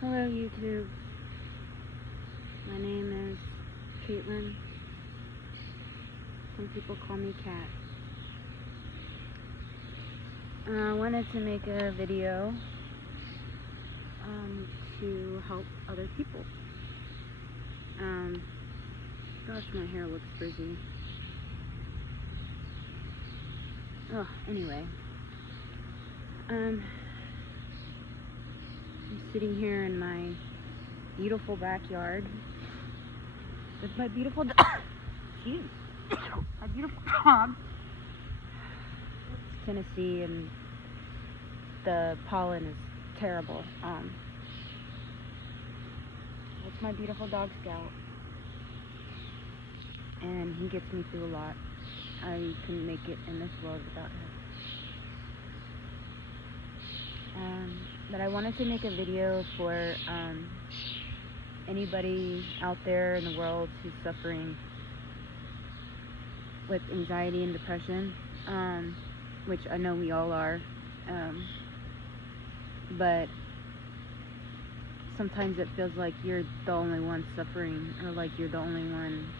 Hello YouTube, my name is Caitlin. Some people call me Cat. I wanted to make a video to help other people. Gosh, my hair looks frizzy. Anyway. I'm sitting here in my beautiful backyard with my beautiful dog. My beautiful dog. It's Tennessee and the pollen is terrible. It's my beautiful dog Scout, and he gets me through a lot. I couldn't make it in this world without him. But I wanted to make a video for anybody out there in the world who's suffering with anxiety and depression, which I know we all are, but sometimes it feels like you're the only one suffering, or like you're the only one,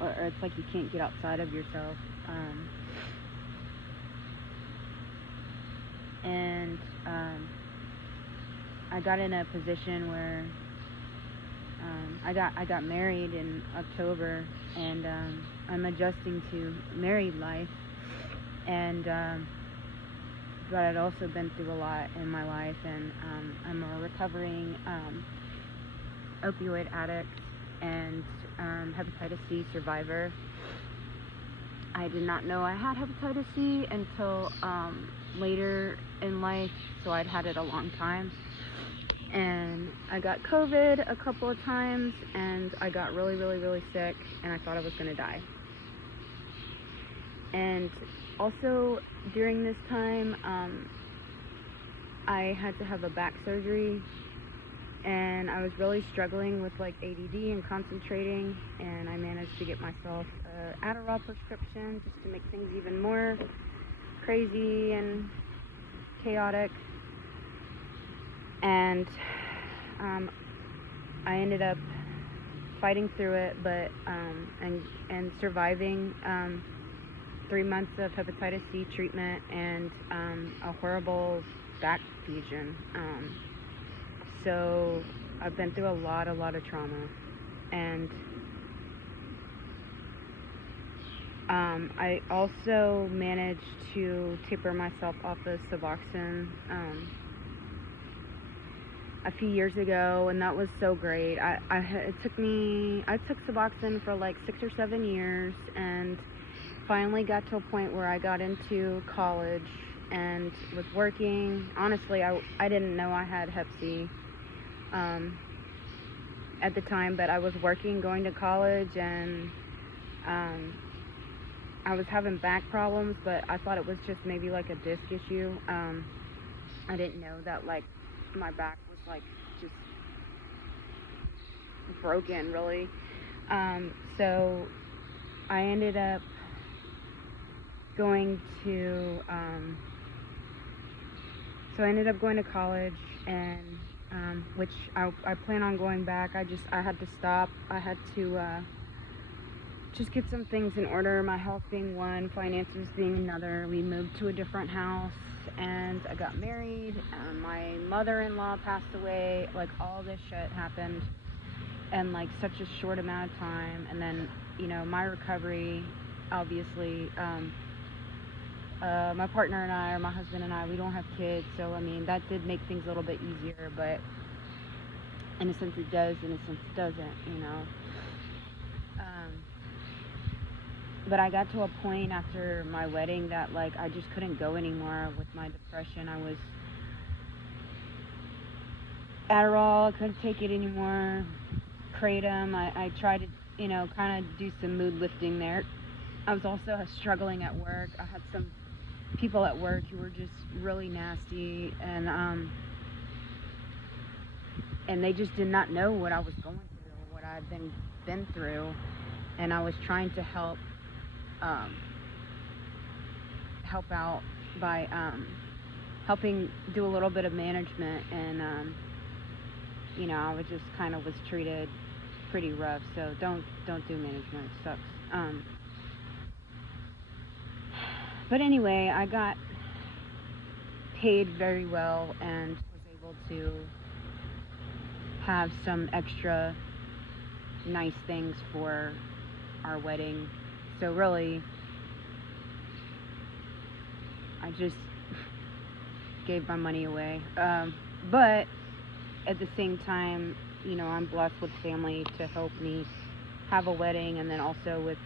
or it's like you can't get outside of yourself. And I got in a position where I got married in October, and I'm adjusting to married life, and but I'd also been through a lot in my life, and I'm a recovering opioid addict and hepatitis C survivor. I did not know I had hepatitis C until later in life, so I'd had it a long time. And I got COVID a couple of times, and I got really, really, really sick, and I thought I was going to die. And also, during this time, I had to have a back surgery, and I was really struggling with like ADD and concentrating, and I managed to get myself an Adderall prescription just to make things even more crazy and chaotic. And I ended up fighting through it, but and surviving 3 months of hepatitis C treatment and a horrible back fusion. So I've been through a lot of trauma, and I also managed to taper myself off of Suboxone a few years ago, and that was so great. I took Suboxone for like 6 or 7 years, and finally got to a point where I got into college and was working. Honestly, I didn't know I had Hep C at the time, but I was working, going to college, and I was having back problems, but I thought it was just maybe like a disc issue. I didn't know that like my back was like just broken, really. So I ended up going to college, and which I plan on going back. I had to stop. I had to just get some things in order, my health being one, finances being another. We moved to a different house, and I got married, my mother-in-law passed away. Like, all this shit happened in like such a short amount of time. And then, my recovery, obviously, my partner and I, or my husband and I, we don't have kids, so I mean, that did make things a little bit easier, but in a sense it does, in a sense it doesn't, but I got to a point after my wedding that like I just couldn't go anymore with my depression. I was Adderall, I couldn't take it anymore. Kratom, I tried to, kind of do some mood lifting there. I was also struggling at work. I had some people at work who were just really nasty, and they just did not know what I was going through, what I'd been through, and I was trying to help out by helping do a little bit of management, and I was just kind of was treated pretty rough. So don't do management. It sucks. But anyway, I got paid very well and was able to have some extra nice things for our wedding. So really, I just gave my money away. But at the same time, I'm blessed with family to help me have a wedding, and then also with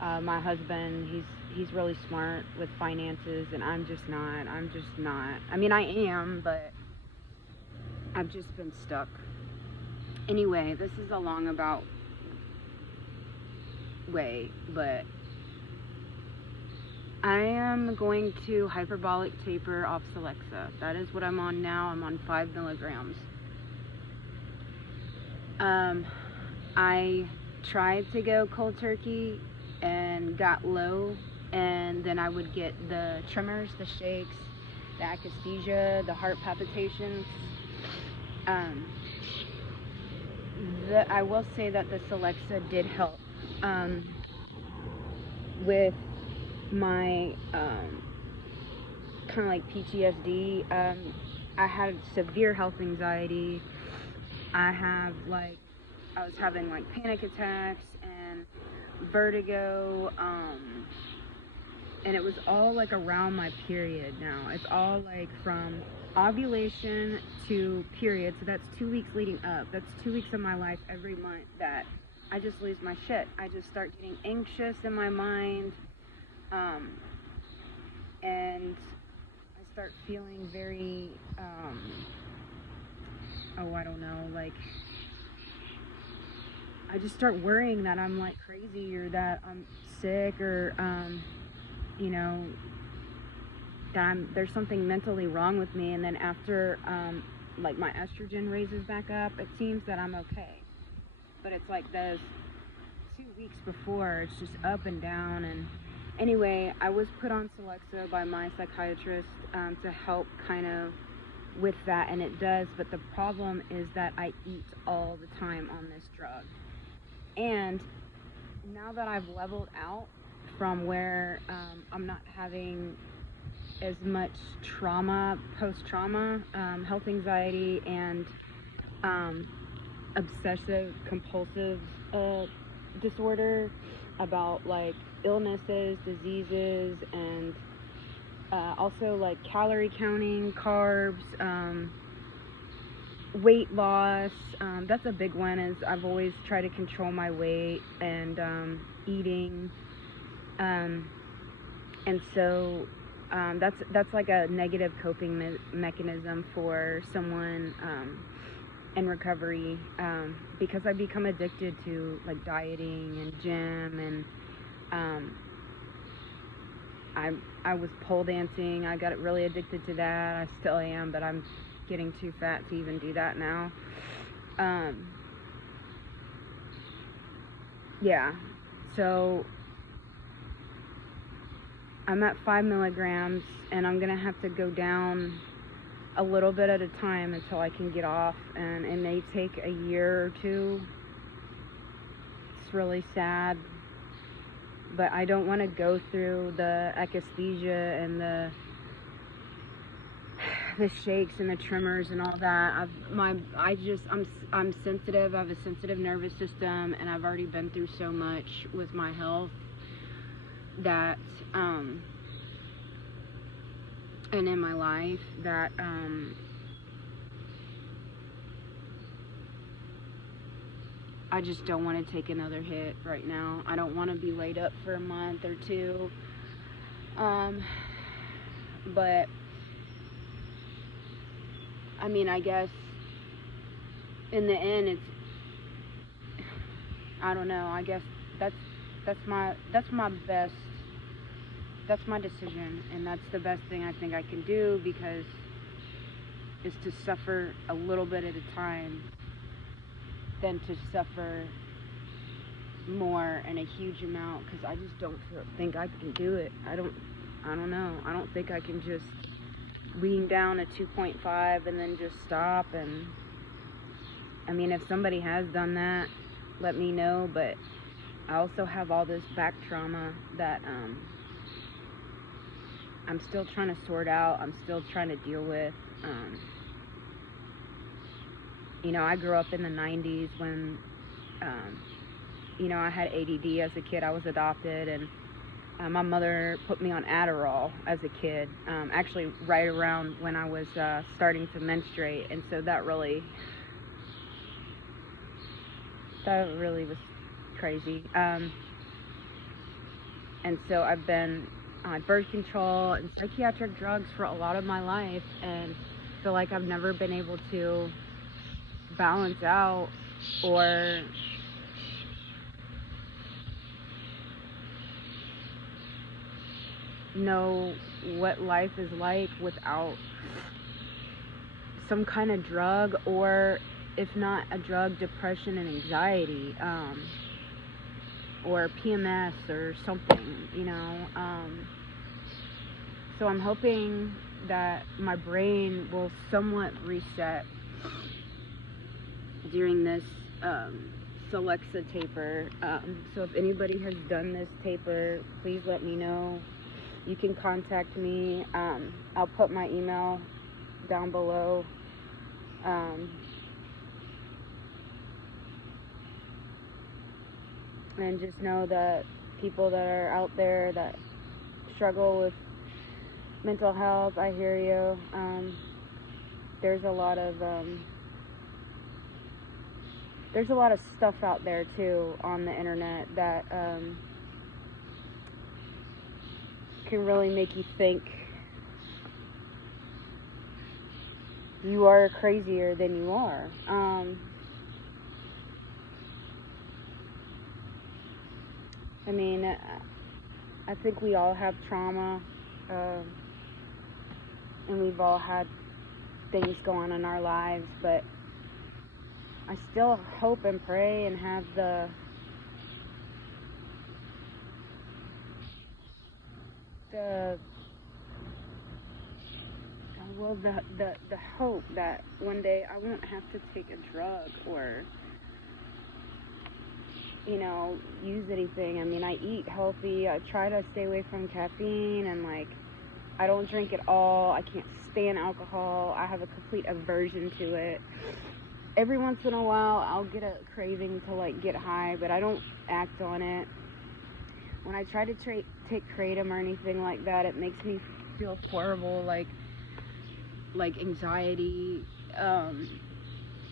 my husband. He's really smart with finances, and I'm just not. I mean, I am, but I've just been stuck. Anyway, this is a long about way, but I am going to hyperbolic taper off Celexa. That is what I'm on now. I'm on 5 milligrams. I tried to go cold turkey and got low, and then I would get the tremors, the shakes, the akathisia, the heart palpitations. I will say that the Celexa did help with my kind of like PTSD. I had severe health anxiety. I was having like panic attacks and vertigo, and it was all like around my period now. It's all like from ovulation to period, so that's 2 weeks leading up. That's 2 weeks of my life every month that I just lose my shit. I just start getting anxious in my mind, and I start feeling very, I don't know, like, I just start worrying that I'm like crazy, or that I'm sick, or, that there's something mentally wrong with me. And then after, like, my estrogen raises back up, it seems that I'm okay. But it's like those 2 weeks before, it's just up and down. And anyway, I was put on Celexa by my psychiatrist to help kind of with that, and it does. But the problem is that I eat all the time on this drug. And now that I've leveled out from where I'm not having as much trauma, post-trauma, health anxiety, and obsessive compulsive disorder, about like illnesses, diseases, and also like calorie counting, carbs, weight loss. That's a big one, is I've always tried to control my weight and eating, and so that's like a negative coping mechanism for someone in recovery, because I become addicted to like dieting and gym, and I was pole dancing. I got really addicted to that. I still am, but I'm getting too fat to even do that now. Yeah, so I'm at 5 milligrams, and I'm gonna have to go down a little bit at a time until I can get off, and it may take a year or two. It's really sad, but I don't want to go through the akathisia and the shakes and the tremors and all that. I'm sensitive. I have a sensitive nervous system, and I've already been through so much with my health that and in my life that I just don't want to take another hit right now. I don't want to be laid up for a month or two. But I mean, I guess in the end, I don't know. I guess that's my best. That's my decision, and that's the best thing I think I can do, because is to suffer a little bit at a time than to suffer more and a huge amount, because I just don't think I can do it. I don't know. I don't think I can just wean down to 2.5 and then just stop. And I mean, if somebody has done that, let me know. But I also have all this back trauma that I'm still trying to sort out. I'm still trying to deal with. I grew up in the 90s when, I had ADD as a kid. I was adopted, and my mother put me on Adderall as a kid, actually right around when I was starting to menstruate. And so that really was crazy. And so I've been on birth control and psychiatric drugs for a lot of my life, and feel like I've never been able to balance out or know what life is like without some kind of drug, or if not a drug, depression and anxiety, or PMS or something, so I'm hoping that my brain will somewhat reset during this Celexa taper. So if anybody has done this taper, please let me know. You can contact me. I'll put my email down below. And just know that people that are out there that struggle with mental health, I hear you. There's a lot of stuff out there too on the internet that can really make you think you are crazier than you are. I mean, I think we all have trauma, and we've all had things go on in our lives, but I still hope and pray and have the hope that one day I won't have to take a drug or use anything. I mean, I eat healthy. I try to stay away from caffeine, and I don't drink at all. I can't stand alcohol. I have a complete aversion to it. Every once in a while, I'll get a craving to get high, but I don't act on it. When I try to take kratom or anything like that, it makes me feel horrible, like anxiety.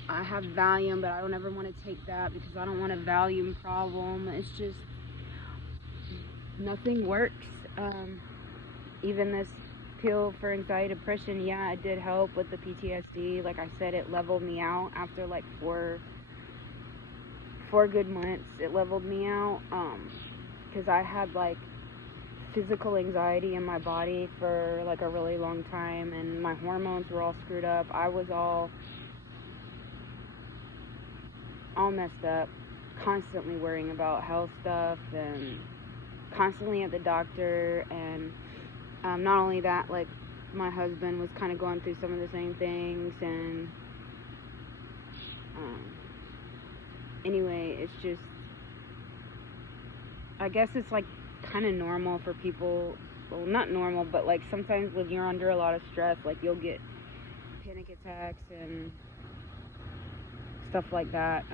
I have Valium, but I don't ever want to take that because I don't want a Valium problem. It's just, nothing works. Even this pill for anxiety, depression, yeah, it did help with the PTSD. Like I said, it leveled me out after 4 good months. It leveled me out, because I had physical anxiety in my body for a really long time, and my hormones were all screwed up. I was all messed up, constantly worrying about health stuff and constantly at the doctor. And not only that, my husband was kind of going through some of the same things. And anyway, it's just, I guess it's kind of normal for people. Well, not normal, but sometimes when you're under a lot of stress, you'll get panic attacks and stuff like that.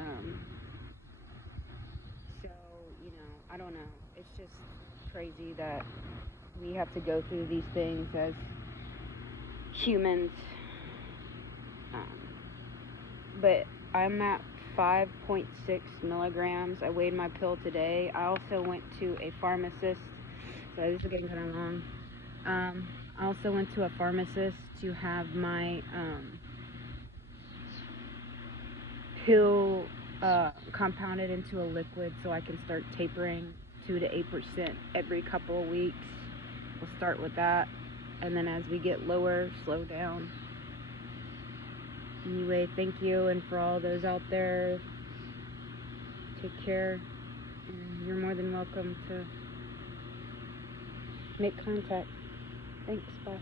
So, I don't know. It's just crazy that we have to go through these things as humans. But I'm at 5.6 milligrams. I weighed my pill today. I also went to a pharmacist. So this is getting kind of long. I also went to a pharmacist to have my pill compounded into a liquid so I can start tapering 2 to 8% every couple of weeks. We'll start with that, and then as we get lower, slow down. Anyway, thank you, and for all those out there, take care, and you're more than welcome to make contact. Thanks, bye.